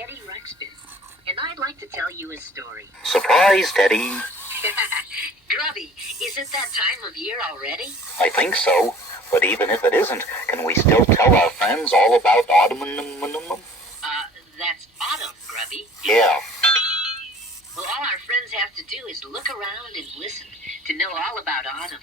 Teddy Ruxpin, and I'd like to tell you a story. Surprise, Teddy. Grubby, is it that time of year already? I think so, but even if it isn't, can we still tell our friends all about autumn? That's autumn, Grubby. Yeah. Well, all our friends have to do is look around and listen to know all about autumn.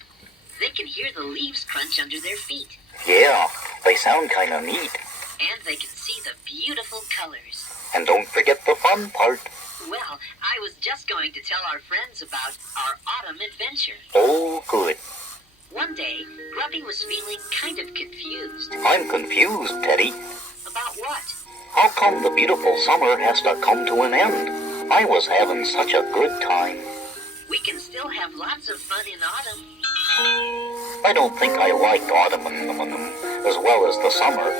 They can hear the leaves crunch under their feet. Yeah, they sound kind of neat. And they can see the beautiful colors. And don't forget the fun part. Well, I was just going to tell our friends about our autumn adventure. Oh, good. One day, Grubby was feeling kind of confused. I'm confused, Teddy. About what? How come the beautiful summer has to come to an end? I was having such a good time. We can still have lots of fun in autumn. I don't think I like autumn as well as the summer.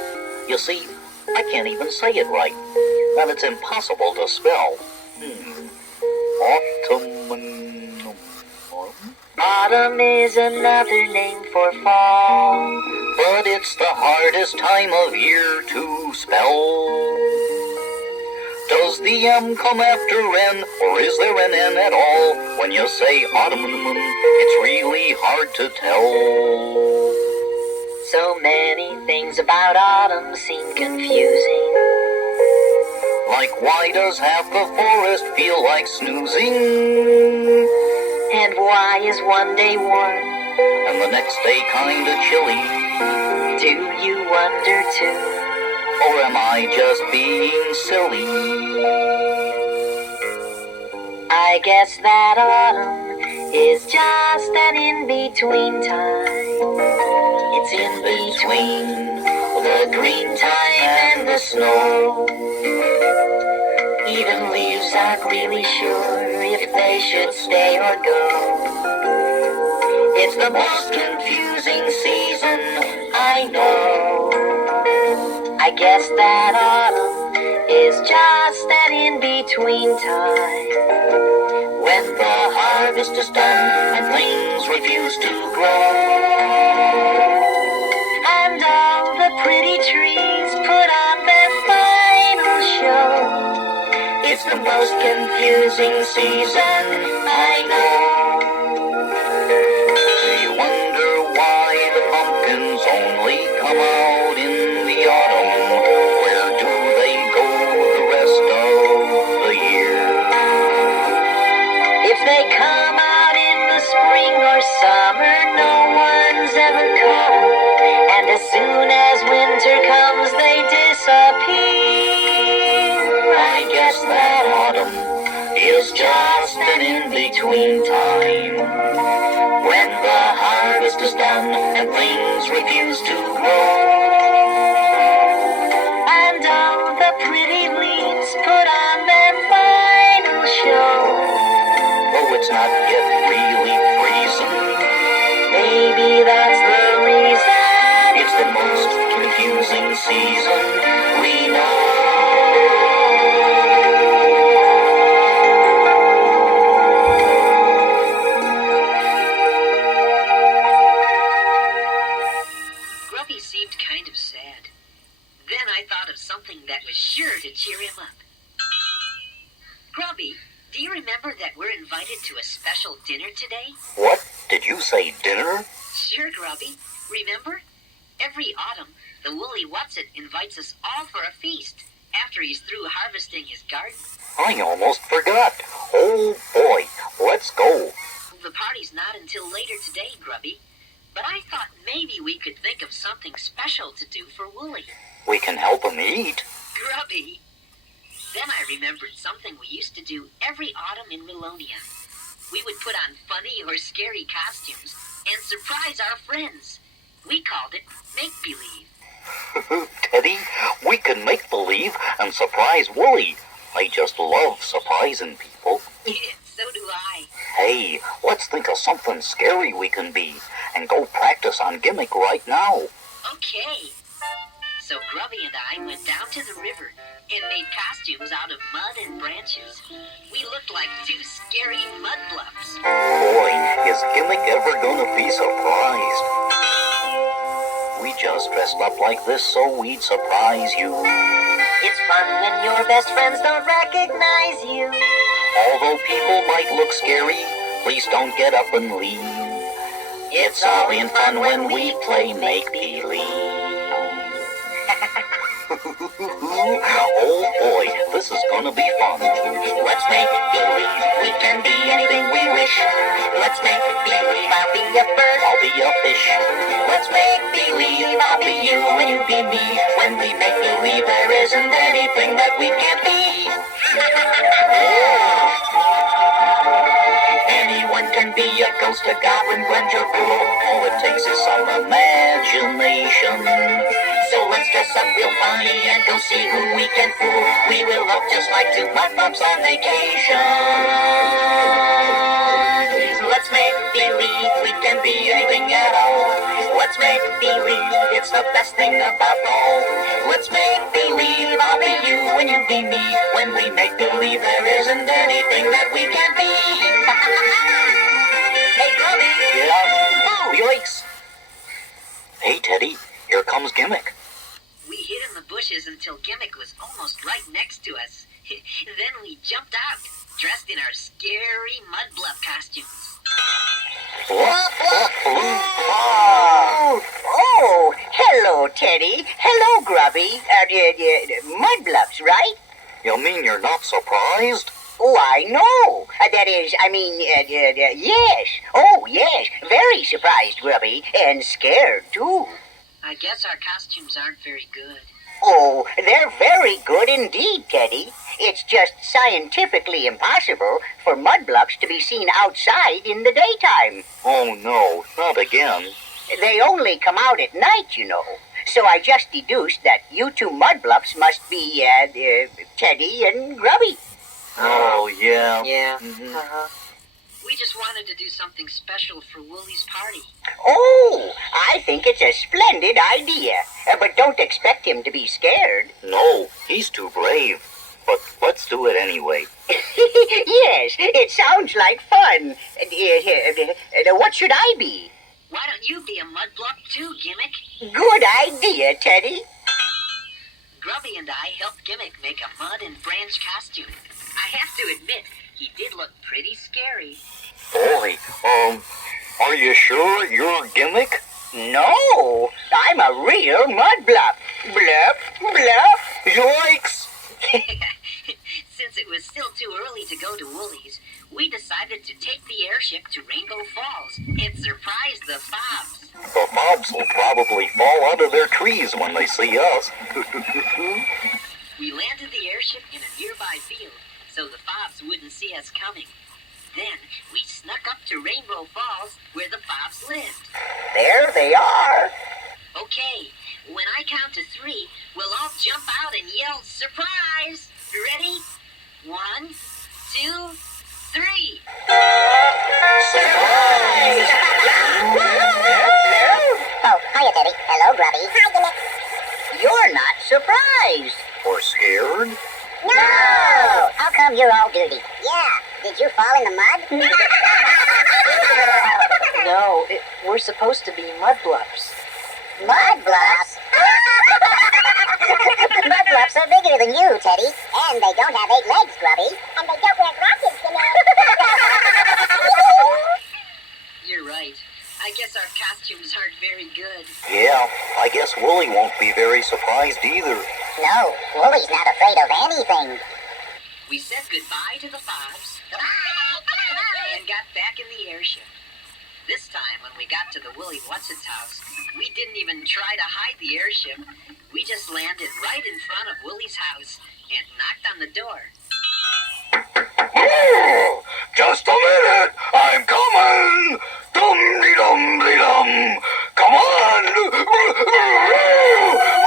You see, I can't even say it right, and it's impossible to spell. Autumn. Autumn is another name for fall. But it's the hardest time of year to spell. Does the M come after N, or is there an N at all? When you say autumn, it's really hard to tell. So many things about autumn seem confusing. Like, why does half the forest feel like snoozing? And why is one day warm And the next day kinda chilly? Do you wonder too? Or am I just being silly? I guess that autumn is just an in-between time. It's in between the green time and the snow. Even leaves aren't really sure if they should stay or go. It's the most confusing season, I know. I guess that autumn is just an in-between time. When the harvest is done and things refuse to grow. And all the pretty trees put on their final show. It's the most confusing season, I know. Do you wonder why the pumpkins only come out in the autumn? Where do they go the rest of the year? If they come out in the spring or summer, no one's ever caught 'em. And as soon as winter comes, they disappear. I guess that autumn is just an in-between time. When the harvest is done and things refuse to grow. And all the pretty leaves put on their final show. Oh, it's not yet really freezing. Maybe that's the reason. It's the most confusing season we know. Grubby seemed kind of sad. Then I thought of something that was sure to cheer him up. Grubby, do you remember that we're invited to a special dinner today? What? Did you say dinner? Sure, Grubby. Remember? Every autumn, the woolly Whatsit invites us all for a feast after he's through harvesting his garden. I almost forgot. Oh boy, let's go. The party's not until later today, Grubby. But I thought maybe we could think of something special to do for Wooly. We can help him eat. Grubby! Then I remembered something we used to do every autumn in Melonia. We would put on funny or scary costumes and surprise our friends. We called it make-believe. Teddy, we can make believe and surprise Wooly. I just love surprising people. So do I. Hey, let's think of something scary we can be and go practice on gimmick right now. Okay. So Grubby and I went down to the river and made costumes out of mud and branches. We looked like two scary mud bluffs. Boy, is gimmick ever gonna be surprised? We just dressed up like this so we'd surprise you. It's fun when your best friends don't recognize you. Although people might look scary, please don't get up and leave. It's all in fun when we play make-believe. Oh boy, this is gonna be fun. Let's make believe we can be anything we wish. Let's make believe I'll be a bird, I'll be a fish. Let's make believe I'll be you and you be me. When we make believe there isn't anything that we can't be. Anyone can be a ghost, a goblin, grunge, or ghoul. All it takes is some imagination. So let's dress up real funny and go see who we can fool. We will look just like two mud-bumps on vacation. Let's make believe we can be anything at all. Let's make believe it's the best thing about all. Let's make believe I'll be you and you be me. When we make believe there isn't anything that we can't be. Hey, Grubby. Yeah? Oh, yikes. Hey, Teddy, here comes Gimmick. We hid in the bushes until Gimmick was almost right next to us. Then we jumped out, dressed in our scary mudbluff costumes. Oh, hello, Teddy. Hello, Grubby. Mudbluffs, right? You mean you're not surprised? Oh, I know. Yes. Oh, yes. Very surprised, Grubby, and scared, too. I guess our costumes aren't very good. Oh, they're very good indeed, Teddy. It's just scientifically impossible for mudbluffs to be seen outside in the daytime. Oh, no, not again. They only come out at night, you know. So I just deduced that you two mudbluffs must be, Teddy and Grubby. Oh, yeah. Yeah. Uh-huh. We just wanted to do something special for Woolie's party. Oh, I think it's a splendid idea. But don't expect him to be scared. No, he's too brave. But let's do it anyway. Yes, it sounds like fun. What should I be? Why don't you be a mudbluff too, Gimmick? Good idea, Teddy. Grubby and I helped Gimmick make a mud and branch costume. I have to admit, he did look pretty scary. Boy, are you sure you're Gimmick? No, I'm a real mudbluff. Bluff, bluff. Yikes! Since it was still too early to go to Woolie's, we decided to take the airship to Rainbow Falls and surprise the Fobs. The Fobs will probably fall out of their trees when they see us. We landed the airship in a nearby field so the Fobs wouldn't see us coming. Then we snuck up to Rainbow Falls where the Fobs lived. There they are. Okay, when I count to 3, we'll all jump out and yell, "Surprise!" Ready? 1, 2, 3. Surprise! Oh, hiya, Teddy. Hello, Grubby. Hi, Gimmick. You're not surprised. Or scared? No! How come you're all dirty? Yeah. Did you fall in the mud? No, we're supposed to be mudbluffs. Mudbluffs? Mudbluffs are bigger than you, Teddy. And they don't have 8 legs, Grubby. And they don't wear glasses, Gimmick. You're right. I guess our costumes aren't very good. Yeah, I guess Woolie won't be very surprised either. No, Woolie's not afraid of anything. We said goodbye to the Fobs and got back in the airship. This time, when we got to the Willie Whatsits house, we didn't even try to hide the airship. We just landed right in front of Willie's house and knocked on the door. Oh, just a minute! I'm coming! Dum-de-dum-de-dum! Come on!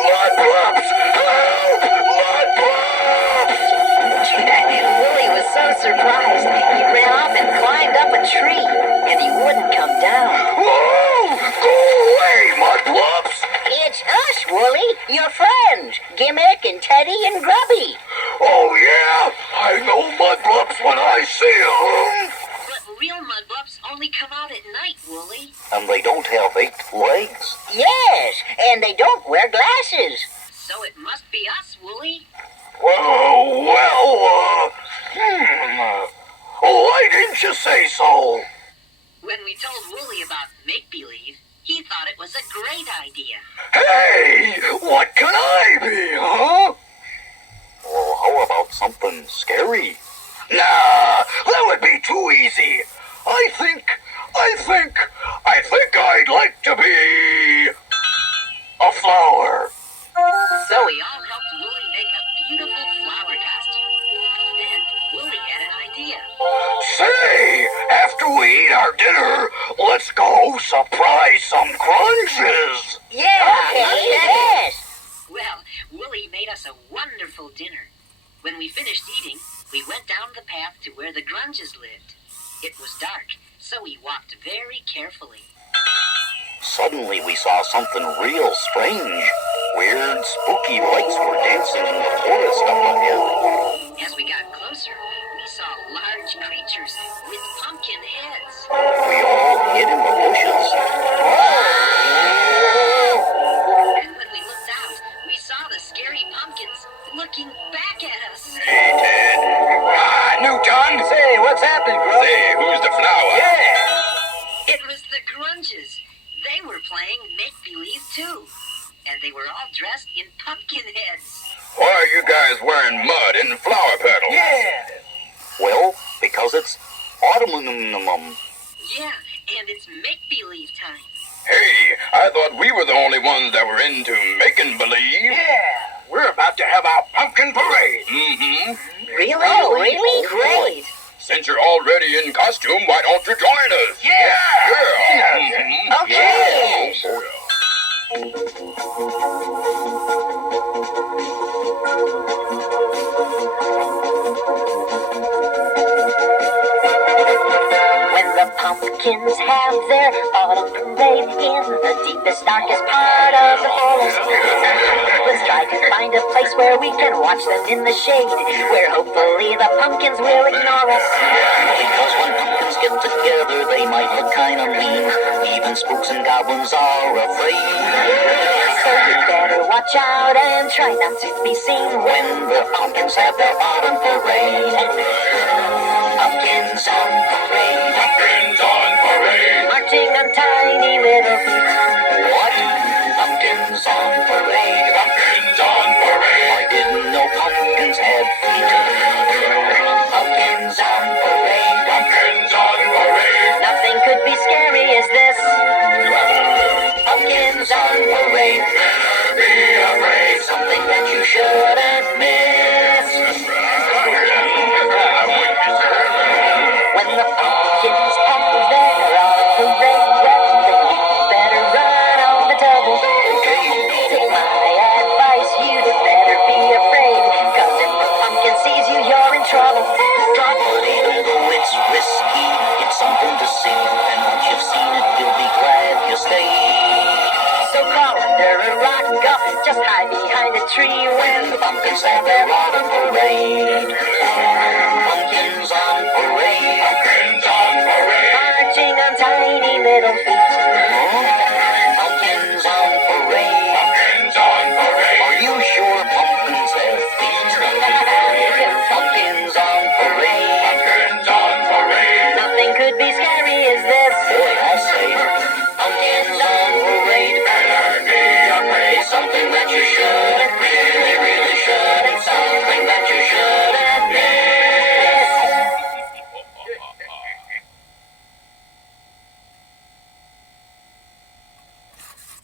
Mudbluffs! Help! Mudbluffs! Willie was so surprised, he ran off and climbed up a tree, and he wouldn't come down. Whoa! Go away, Mudbluffs! It's us, Woolie, your friends, Gimmick and Teddy and Grubby. Oh, yeah? I know Mudbluffs when I see them! But real mudbluffs only come out at night, Woolie. And they don't have 8 legs. Yes, and they don't wear glasses. So it must be us, Wooly. Why didn't you say so? When we told Wooly about make-believe, he thought it was a great idea. Hey, what can I be, huh? Well, how about something scary? Nah, that would be too easy. I think I'd like to be a flower. So we all helped Wooly make a beautiful flower costume. Then Wooly had an idea. Say, after we eat our dinner, let's go surprise some crunches. Yes. Well, Wooly made us a wonderful dinner. When we finished eating, we went down the path to where the grunges lived. It was dark, so we walked very carefully. Suddenly we saw something real strange. Weird, spooky lights were dancing in the forest up ahead. As we got closer, we saw large creatures with pumpkin heads. We all hid in the bushes. And when we looked out, we saw the scary pumpkins looking back at us. Hey, Ted. Newton. Say, what's happening, Grubby? Say, who's the flower? Yeah. It was the grunges. They were playing make-believe too. And they were all dressed in pumpkin heads. Why are you guys wearing mud and flower petals? Yeah. Well, because it's autumn. Yeah, and it's make-believe time. Hey, I thought we were the only ones that were into making believe. Yeah. We're about to have our pumpkin parade. Mm-hmm. Really? Oh, really? Great. Since you're already in costume, why don't you join us? Yeah. Mhm. Okay. When the pumpkins have their autumn parade in the deepest, darkest part of the forest, let's try to find a place where we can watch them in the shade, where hopefully the pumpkins will ignore us. Because when pumpkins get together, they might look kinda mean. Even spooks and goblins are afraid. So you better watch out and try not to be seen when the pumpkins have their autumn parade. Pumpkins on parade. Pumpkins on parade. Marching on tiny little feet. What? Pumpkins on parade. Pumpkins on parade. I didn't know pumpkins had feet. Pumpkins on parade. Pumpkins on parade. Nothing could be scary as this. Pumpkins on parade. Never be afraid. Something that you shouldn't miss. When the pumpkins have their autumn parade, well, then you better run on the double. Take my advice, you'd better be afraid. Cause if the pumpkin sees you, you're in trouble. But even though it's risky, it's something to see. And once you've seen it, you'll be glad you stayed. So crawl under a rock, or just hide behind a tree when the pumpkins have their autumn parade. Pumpkins on parade. Pumpkins on parade. Marching on tiny little feet.